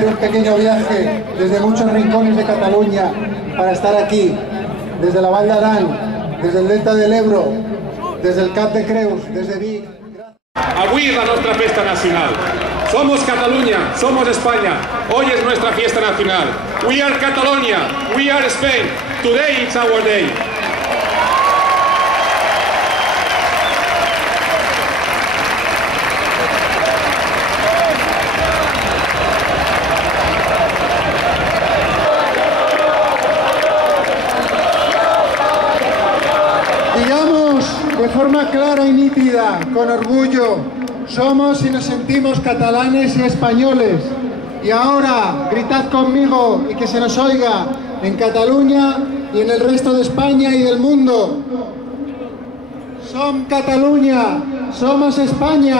hacer un pequeño viaje desde muchos rincones de Cataluña para estar aquí, desde la Vall d'Aran, desde el Delta del Ebro, desde el Cap de Creus, desde Vic. Avui és la nostra festa nacional. Somos Catalunya, somos España. Hoy es nuestra fiesta nacional. We are Catalonia, we are Spain. Today it's our day. Digamos de forma clara y nítida, con orgullo, somos y nos sentimos catalanes y españoles. Y ahora, gritad conmigo y que se nos oiga en Cataluña y en el resto de España y del mundo. Som Catalunya, somos España.